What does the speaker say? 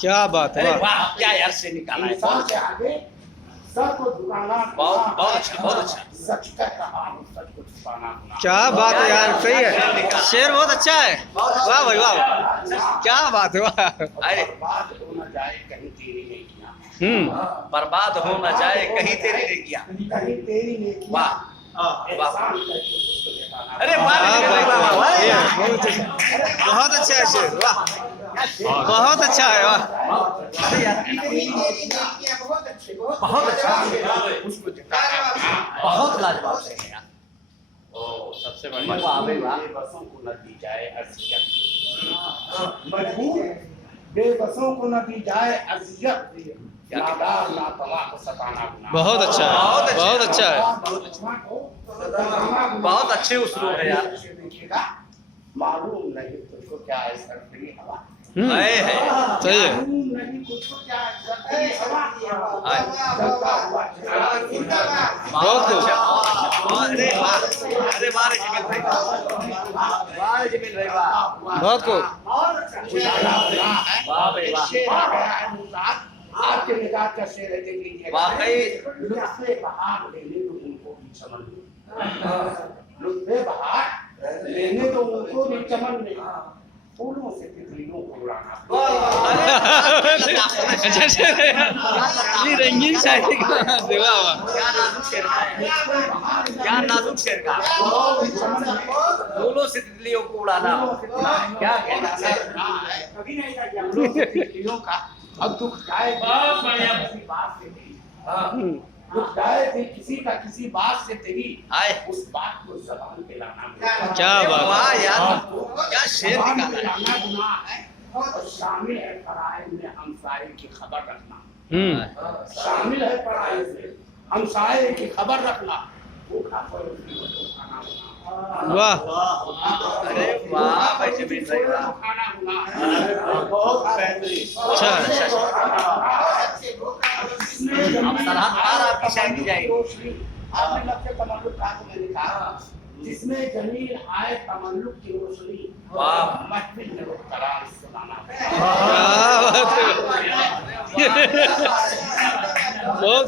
क्या बात है, अरे वाह वाह, क्या यार से निकाला है, बहुत अच्छा, बहुत अच्छा, बहुत अच्छा। सच कह रहा हूँ, सच को छुपाना गुनाह। क्या बात है यार, सही है, शेर बहुत अच्छा है, वाह भाई वाह, क्या बात है, वाह। अरे बर्बाद हो न जाए कहीं तेरी नेकियां, बर्बाद हो न जाए कहीं तेरी नेकियां, कहीं तेरी नेकियां वाह एहसान करके उसको जताना। अरे वाह बहुत अच्छा है शेर, वाह बहुत अच्छा है, वाह बहुत अच्छा, उसको जताना। बहुत लाजवाब शेर है यार। सबसे वाह भाई वाह, बेबसों को न दी जाए अज़ियत, मजबूर बेबसों को न दी जाए अज़ियत, नादार नातवा को सताना गुनाह। बहुत अच्छा है, बहुत अच्छा है, बहुत अच्छे उसलूब है यार। देखिएगा, मालूम नहीं तुझको क्या है सरसरी हवा, सही है, मालूम नहीं तुझको क्या है सरसरी हवा, हाय। चलता हुआ चेहरा बहुत खूब, अरे वाह, अरे वाह रे जमील भाई, वाह रे जमील भाई, वाह बहुत खूब, वाह भाई वाह, शेर आ गया है मुसाद, आपके निगाह का शेर है, देख लीजिए। वाकई लुत्फ़े बहार लेने दो उनको भी चमन में, लुत्फ़े बहार लेने दो उनको भी चमन में, फूलों से तितलियों को उड़ाना। अच्छा शेर है यार, ये रंगीन शायरी का वाह वाह, क्या नाजुक शेर का है, क्या नाजुक शेर का, फूलों से तितलियों को उड़ाना, क्या कहना है, कभी नहीं था फूलों से तितलियों का। अब दुख जाए किसी बात से तेरी, दुख जाए फिर किसी का किसी बात से तेरी, हाय। उस बात को ज़बान पे लाना। क्या बात है, वाह यार, क्या शेर ज़बान पे निकाला है। लाना गुनाह है, और शामिल है फराइज़ में हमसाये की खबर रखना, शामिल है फराइज़ में हमसाये की खबर रखना, भूखा पड़ोसी को तो खाना गुनाह। वाह अरे वाह भाई जमील भाई, वाह खाना गुनाह है। बहुत बेहतरीन। अच्छा, अब सरहद पार आपकी शायरी जाएगी। आपने लफ्ज़ तमल्लुक कहा तो मैंने कहा, जिसमें जमील आए तमल्लुक की रोशनी, वाह। महफिल में वो करार सुनाना। क्या बात है, बहुत